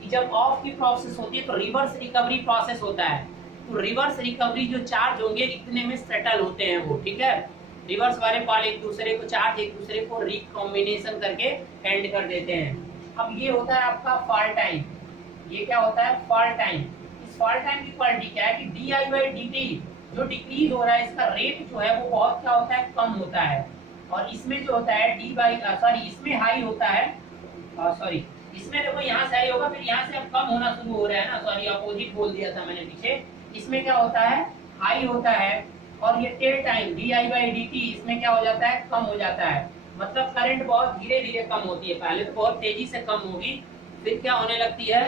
कि जब ऑफ की प्रोसेस होती है तो रिवर्स रिकवरी प्रोसेस होता है। तो रिवर्स रिकवरी जो चार्ज होंगे इतने में सेटल होते हैं वो, ठीक है। रिवर्स वाले पाल एक दूसरे को चार्ज एक दूसरे को रिकॉम्बिनेशन करके एंड कर देते हैं। अब ये होता है आपका फॉल टाइम। ये क्या होता है? Fall time. इस फॉल टाइम की क्वालिटी क्या है कि D I by D T जो डिक्रीज हो रहा है इसका रेट जो है वो बहुत क्या होता है? कम होता है। और इसमें जो होता है डी बाई सॉरी इसमें हाई होता है, सॉरी इसमें देखो यहाँ से हाई होगा फिर यहाँ से अब कम होना शुरू हो रहा है ना, सॉरी अपोजिट बोल दिया था मैंने पीछे। इसमें क्या होता है? हाई होता है। और ये tail time D I by D T इसमें क्या हो जाता है? कम हो जाता है। मतलब करंट बहुत धीरे धीरे कम होती है, पहले तो बहुत तेजी से कम होगी फिर क्या होने लगती है,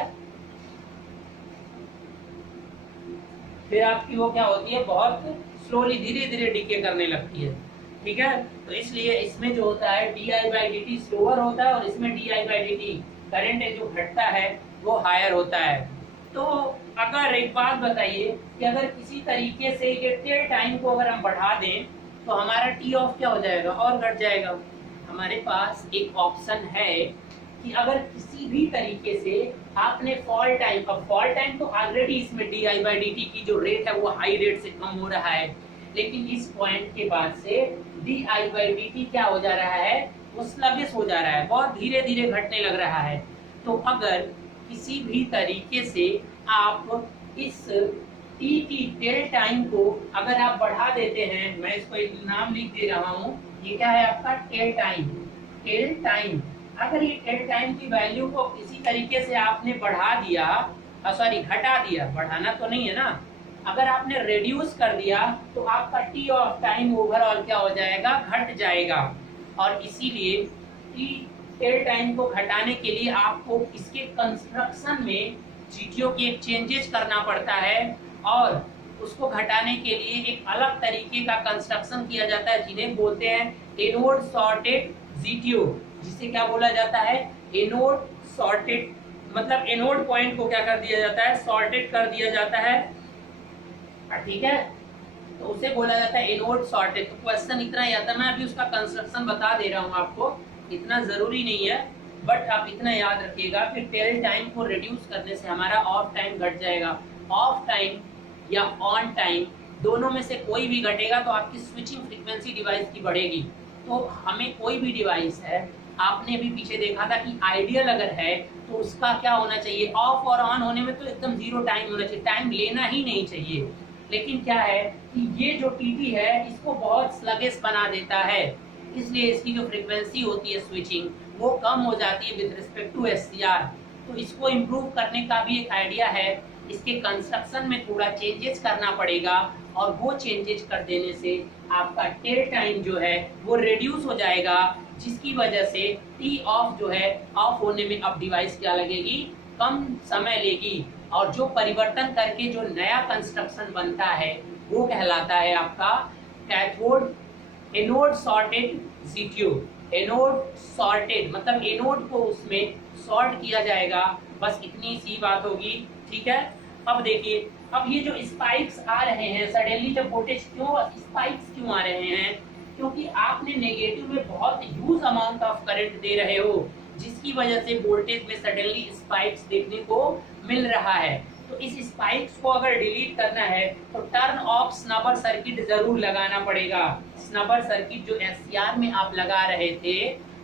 फिर आपकी वो क्या होती है? बहुत स्लोली धीरे धीरे डिके करने लगती है, ठीक है। तो इसलिए इसमें जो होता है D I by D T slower होता है और इसमें D I by D T current जो घटता है वो हायर होता है। तो अगर एक बात बताइए कि अगर किसी तरीके से ये टेल टाइम को अगर हम बढ़ा दें तो हमारा टी ऑफ क्या हो जाएगा? और घट जाएगा। हमारे पास एक ऑप्शन है कि अगर किसी भी तरीके से आपने फॉल टाइम, अब फॉल टाइम तो ऑलरेडी इसमें D I by D T की जो रेट है वो हाई रेट से कम हो रहा है, लेकिन इस पॉइंट के बाद से D I by D T क्या हो जा रहा है? वो स्लगिश हो जा रहा है, बहुत धीरे धीरे घटने लग रहा है। तो अगर किसी भी तरीके से आप इस टी की टेल टाइम को अगर आप बढ़ा देते हैं, मैं इसको एक नाम लिख दे रहा हूँ, ये क्या है आपका? Tell time. टेल टाइम अगर ये टेल टाइम की वैल्यू को किसी तरीके से आपने बढ़ा दिया, सॉरी घटा दिया, बढ़ाना तो नहीं है ना, अगर आपने रिड्यूस कर दिया तो आपका टी ऑफ टाइम ओवरऑल क्या हो जाएगा? घट जाएगा। और इसीलिए टी टेल टाइम को घटाने के लिए आपको इसके कंस्ट्रक्शन में चीटियों के एक चेंजेस करना पड़ता है और उसको घटाने के लिए एक अलग तरीके का कंस्ट्रक्शन किया जाता है जिन्हें बोलते हैं एनोड सॉर्टेड जीटीओ, जिसे क्या बोला जाता है? Anode sorted. मतलब एनोड पॉइंट को क्या कर दिया जाता है? सॉर्टेड कर दिया जाता है, ठीक है। तो उसे बोला जाता है एनोड सॉर्टेड। तो क्वेश्चन इतना ही आता है, मैं अभी उसका कंस्ट्रक्शन बता दे रहा हूँ आपको, इतना जरूरी नहीं है बट आप इतना याद रखिएगा। फिर टेल टाइम को रिड्यूस करने से हमारा ऑफ टाइम घट जाएगा। ऑफ टाइम या ऑन टाइम दोनों में से कोई भी घटेगा तो आपकी स्विचिंग फ्रीक्वेंसी डिवाइस की बढ़ेगी। तो हमें कोई भी डिवाइस है, आपने भी पीछे देखा था कि आइडियल अगर है तो उसका क्या होना चाहिए? ऑफ और ऑन होने में तो एकदम जीरो टाइम होना चाहिए, टाइम लेना ही नहीं चाहिए। लेकिन क्या है कि ये जो टीटी है इसको बहुत स्लगिश बना देता है, इसलिए इसकी जो फ्रीक्वेंसी होती है स्विचिंग वो कम हो जाती है विद रिस्पेक्ट टू एससीआर। तो इसको इम्प्रूव करने का भी एक आइडिया है, इसके कंस्ट्रक्शन में थोड़ा चेंजेस करना पड़ेगा और वो चेंजेस कर देने से आपका टेल टाइम जो है वो रिड्यूस हो जाएगा, जिसकी वजह से टी ऑफ जो है ऑफ होने में अब डिवाइस क्या लगेगी? कम समय लेगी। और जो परिवर्तन करके जो नया कंस्ट्रक्शन बनता है वो कहलाता है आपका cathode anode sorted GTO. Anode sorted मतलब एनोड को उसमें सॉर्ट किया जाएगा, बस इतनी सी बात होगी, ठीक है। अब देखिए, अब ये जो स्पाइक्स आ रहे हैं सडनली, जब वोल्टेज क्यों स्पाइक्स क्यों आ रहे हैं? क्योंकि आपने नेगेटिव में बहुत ह्यूज अमाउंट ऑफ करंट दे रहे हो, जिसकी वजह से वोल्टेज में सडनली स्पाइक्स देखने को मिल रहा है। तो इस स्पाइक्स को अगर डिलीट करना है तो टर्न ऑफ स्नबर सर्किट जरूर लगाना पड़ेगा। स्नबर सर्किट जो एससीआर में आप लगा रहे थे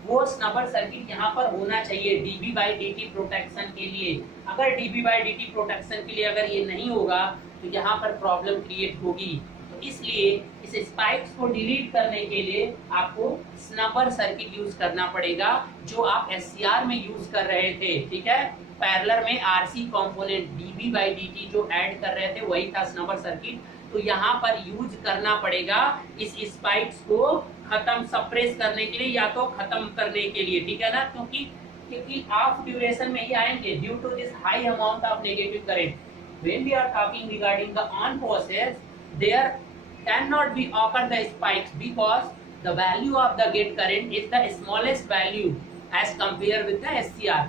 वो स्नबर सर्किट यहाँ पर होना चाहिए डीबी बाई डीटी प्रोटेक्शन के लिए। अगर डीबी बाई डीटी प्रोटेक्शन के लिए अगर ये नहीं होगा तो यहाँ पर प्रॉब्लम क्रिएट होगी। तो इसलिए इस स्पाइक्स को डिलीट करने के लिए आपको स्नबर सर्किट यूज करना पड़ेगा, जो आप एससीआर में यूज कर रहे थे, ठीक है। पैरेलल में RC component DB by DT जो ऐड कर रहे थे वही था स्नबर सर्किट। तो यहाँ पर यूज करना पड़ेगा इस स्पाइक्स को खत्म सप्रेस करने के लिए या तो खत्म करने के लिए, ठीक है ना। क्योंकि ऑफ ड्यूरेशन में ही आएंगे due to this high amount of negative current. When we are talking regarding the on process, there cannot be occur the spikes because the value of the gate current is the smallest value as compared with the SCR.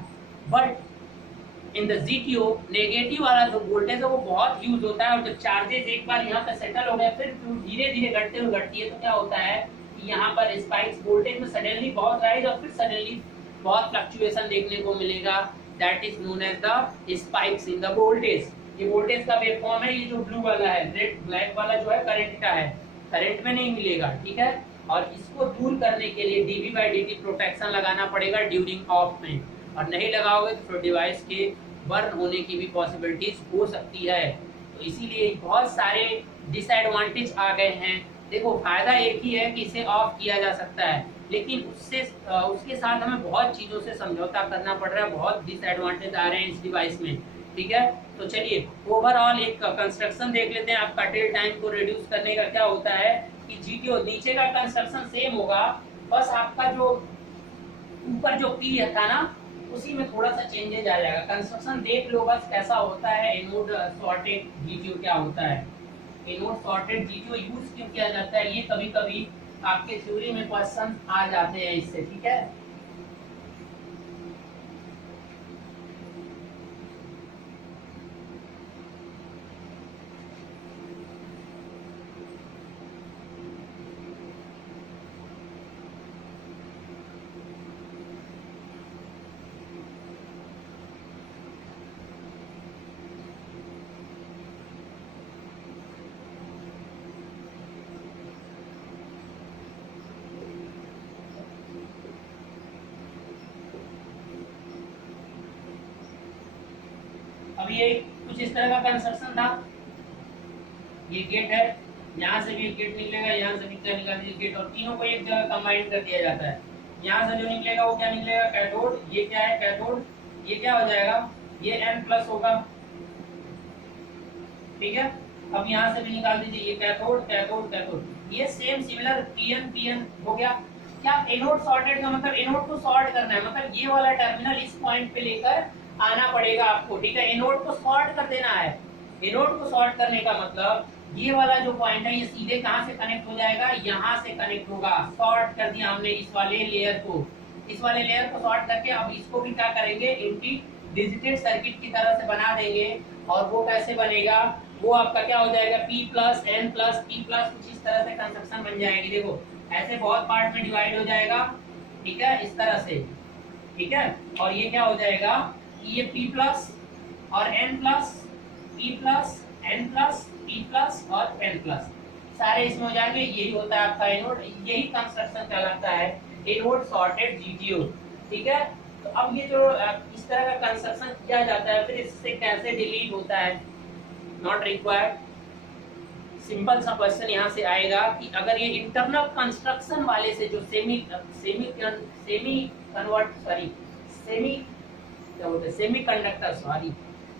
But in the GTO negative वाला जो voltage है वो बहुत use होता है और जब charges एक बार यहाँ पे सेटल हो गए फिर धीरे धीरे घटते हुए घटती है, तो क्या होता है कि यहाँ पर स्पाइक्स वोल्टेज में सडनली बहुत राइज और फिर सडनली बहुत फ्लक्चुएशन देखने को मिलेगा। That is known as the spikes in the voltage. ये वोल्टेज का वेव फॉर्म है, ये जो ब्लू वाला है, रेड ब्लैक वाला जो है करंट का है, करंट में नहीं मिलेगा, ठीक है। और इसको दूर करने के लिए dV/dt प्रोटेक्शन लगाना पड़ेगा ड्यूरिंग ऑफ में, और नहीं लगाओगे तो फिर डिवाइस के बर्न होने की भी पॉसिबिलिटीज हो सकती है। तो इसीलिए बहुत सारे डिसएडवांटेज आ गए हैं। देखो फायदा एक ही है कि इसे ऑफ किया जा सकता है, लेकिन उसके साथ हमें बहुत चीजों से समझौता करना पड़ रहा है, बहुत डिसएडवांटेज आ रहे हैं इस डिवाइस में, ठीक है। तो चलिए ओवरऑल एक कंस्ट्रक्शन देख लेते हैं। आपका टेल टाइम को रिड्यूस करने का क्या होता है कि GTO नीचे का कंस्ट्रक्शन सेम होगा, बस आपका जो ऊपर जो पी था ना उसी में थोड़ा सा चेंजेज आ जाएगा। कंस्ट्रक्शन देख लो बस कैसा होता है। एनोड सॉर्टेड GTO क्या होता है, एनोड सॉर्टेड GTO यूज क्यों किया जाता है, ये कभी कभी आपके थ्योरी में क्वेश्चन आ जाते हैं इससे, ठीक है। अब ये कुछ इस तरह का कंस्ट्रक्शन था, ये गेट है, यहाँ से भी एक गेट निकलेगा, यहाँ से भी क्या निकाल दीजिए गेट, और तीनों को एक जगह कंबाइन कर दिया जाता है। यहाँ से जो निकलेगा वो क्या निकलेगा, कैथोड। ये क्या है कैथोड, ये क्या हो जाएगा, ये N+ होगा, ठीक है। अब यहाँ से भी निकाल दीजिए ये कैथोड कैथोड कैथोड, ये सेम सिमिलर PN हो गया। क्या एनोड सॉर्टेड का मतलब एनोड को सॉर्ट करना है, मतलब ये वाला टर्मिनल इस पॉइंट पे लेकर आना पड़ेगा आपको, ठीक है। एनोड को सॉर्ट कर देना है। एनोड को सॉर्ट करने का मतलब ये वाला जो पॉइंट है ये सीधे कहां से कनेक्ट हो जाएगा, यहाँ से कनेक्ट होगा। सॉर्ट कर दिया हमने इस वाले लेयर को, इस वाले लेयर को सॉर्ट करके अब इसको भी क्या करेंगे, इंटी डिजिटेड सर्किट की तरह से बना देंगे। और वो कैसे बनेगा, वो आपका क्या हो जाएगा, P+, N+, P+, कुछ इस तरह से कंस्ट्रक्शन बन जाएगी। देखो ऐसे बहुत पार्ट में डिवाइड हो जाएगा, ठीक है, इस तरह से, ठीक है। और ये क्या हो जाएगा, ये P+ और N+, P+, N+, P+ और N+, सारे इसमें हो जाएंगे। यही होता है आपका एनोड, यही कंस्ट्रक्शन कहलाता है एनोड सॉर्टेड GTO, ठीक है। तो अब ये जो इस तरह का कंस्ट्रक्शन किया जाता है, फिर इससे कैसे डिलीट होता है, नॉट रिक्वायर्ड। सिंपल सा क्वेश्चन यहाँ से आएगा कि अगर ये इंटरनल कंस्ट्रक्शन वाले से जो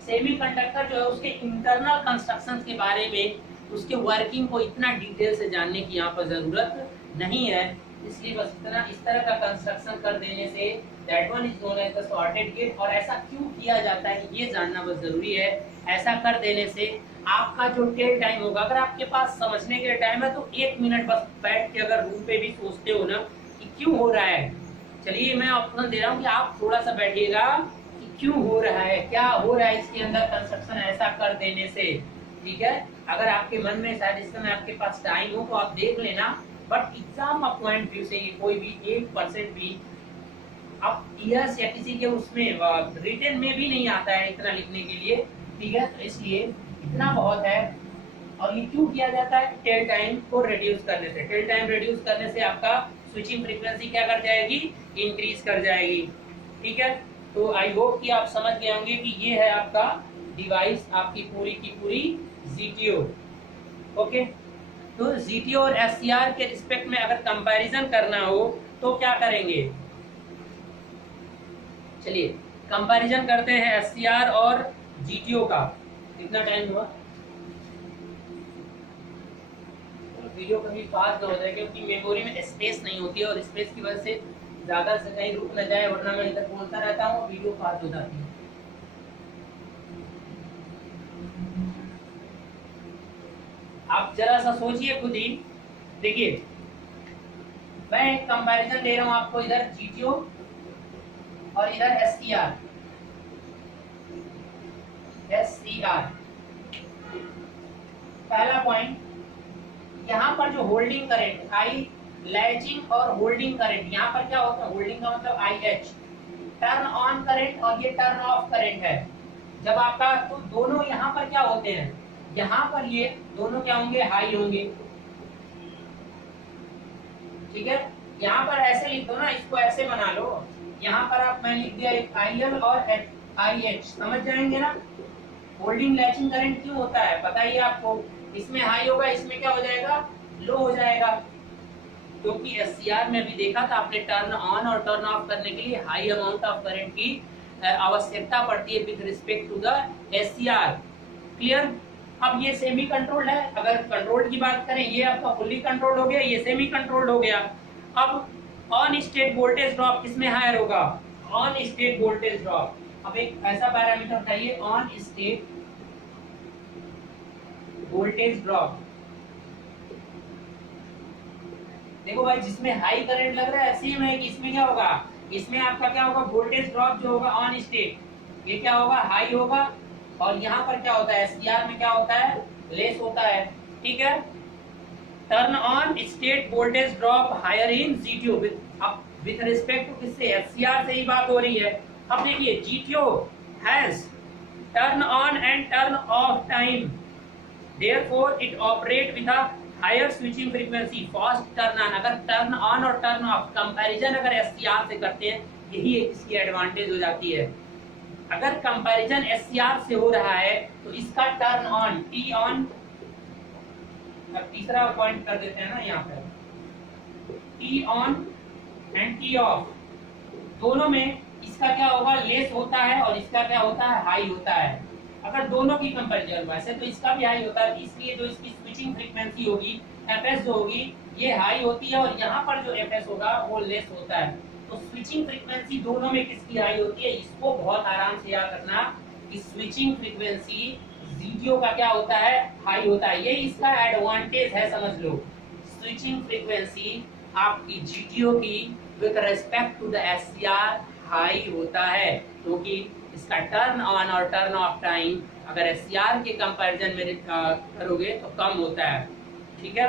सेमीकंडक्टर जो है उसके इंटरनल कंस्ट्रक्शन के बारे में, उसके वर्किंग को इतना डिटेल से जानने की यहाँ पर जरूरत नहीं है, इसलिए बस इतना इस तरह का कंस्ट्रक्शन कर देने से that one is known as the shorted gate. और ऐसा क्यों किया जाता है ये जानना बस जरूरी है। ऐसा कर देने से आपका जो टेल टाइम होगा, अगर आपके पास समझने के लिए टाइम है तो 1 मिनट बस बैठ के अगर रूम पे भी सोचते हो ना कि क्यों हो रहा है, चलिए मैं ऑप्शन दे रहा हूँ कि आप थोड़ा सा बैठिएगा कि क्यों हो रहा है, क्या हो रहा है इसके अंदर कंस्ट्रक्शन ऐसा कर देने से, ठीक है। अगर आपके मन में शायद इस समय आपके पास टाइम हो तो आप देख लेना, बट एग्जाम पॉइंट व्यू से ये कोई भी 1% भी अब ईयर्स या किसी के उसमें रिटन में भी नहीं आता है इतना लिखने के लिए, ठीक है। तो इसलिए इतना बहुत है। और ये क्यों किया जाता है, टेल टाइम को रिड्यूस करने से। टेल टाइम रिड्यूस करने से आपका स्विचिंग फ्रीक्वेंसी क्या कर जाएगी, इंक्रीज कर जाएगी, ठीक है। तो आई होप कि आप समझ गए होंगे कि ये है आपका डिवाइस, आपकी पूरी की पूरी GTO, ओके। तो GTO और SCR के रिस्पेक्ट में अगर कंपैरिजन करना हो तो क्या करेंगे, चलिए कंपैरिजन करते हैं SCR और GTO का। कितना टाइम हुआ, वीडियो कभी फास्ट ना हो जाए क्योंकि मेमोरी में स्पेस नहीं होती है, और स्पेस की वजह से ज्यादा से कहीं रुक न जाए, वरना मैं इधर बोलता रहता हूँ वीडियो फास्ट हो जाती है। आप जरा सा सोचिए खुद ही, देखिए मैं एक कंपैरिजन दे रहा हूँ आपको, इधर GTO और इधर SCR। पहला पॉइंट, यहाँ पर जो होल्डिंग करंट आई लैचिंग और होल्डिंग करंट, यहाँ पर क्या होता है, होल्डिंग का मतलब IH, टर्न ऑन करंट और ये टर्न ऑफ करंट है। जब आपका तो दोनों यहाँ पर क्या होते हैं, यहाँ पर ये दोनों क्या होंगे, हाई होंगे। ठीक है, यहाँ पर ऐसे लिख दो ना, इसको ऐसे बना लो। यहाँ पर आप मैं लिख दिया एक IL और IH, समझ जाएंगे ना। होल्डिंग लैचिंग करंट क्यों होता है पता ही आपको, इसमें हाई होगा, इसमें क्या हो जाएगा, लो हो जाएगा। क्योंकि SCR में भी देखा था आपने, टर्न ऑन और टर्न ऑफ करने के लिए हाई अमाउंट ऑफ करंट की आवश्यकता पड़ती है with respect to the SCR। Clear. अब ये सेमी कंट्रोल्ड है, अगर कंट्रोल्ड की बात करें, ये आपका फुल्ली कंट्रोल्ड हो गया, ये सेमी कंट्रोल्ड हो गया। अब ऑन स्टेट वोल्टेज ड्रॉप किसमें हायर होगा, ऑन स्टेट वोल्टेज ड्रॉप। अब एक ऐसा पैरामीटर चाहिए, ऑन स्टेट वोल्टेज ड्रॉप। देखो भाई, जिसमें हाई करंट लग रहा है सेम है कि इसमें क्या होगा, इसमें आपका क्या होगा, वोल्टेज ड्रॉप जो होगा ऑन स्टेट, ये क्या होगा, हाई होगा। और यहाँ पर क्या होता है, SCR में क्या होता है, लेस होता है। ठीक है, turn on state voltage drop higher in GTO with respect to किससे, SCR से ही बात हो रही है। अब देखिए, GTO has turn on and turn off time, therefore it operate with a higher switching frequency, fast turn on. अगर turn on और टर्न ऑफ कंपैरिजन अगर SCR से करते हैं, यही इसकी एडवांटेज हो जाती है। अगर कंपैरिजन SCR से हो रहा है तो इसका टर्न ऑन, टी ऑन, अब तीसरा पॉइंट कर देते हैं ना यहाँ पे, T on and T of, दोनों में इसका क्या होगा, लेस होता है और इसका क्या होता है, हाई होता है। अगर दोनों की कंपैरिजन वैसे तो इसका भी हाई होता है, इसलिए जो इसकी स्विचिंग फ्रीक्वेंसी होगी, FS जो होगी, ये हाई होती है, और यहाँ पर जो FS होगा वो लेस होता है। तो स्विचिंग फ्रीक्वेंसी दोनों में किसकी हाई होती है, इसको बहुत आराम से याद रखना कि स्विचिंग फ्रीक्वेंसी GTO का क्या होता है, हाई होता है। ये इसका एडवांटेज है, समझ लो। स्विचिंग फ्रीक्वेंसी आपकी GTO की with respect to the SCR high होता है, क्योंकि इसका टर्न ऑन और टर्न ऑफ टाइम अगर SCR के कंपैरिजन में करोगे तो कम होता है। ठीक है।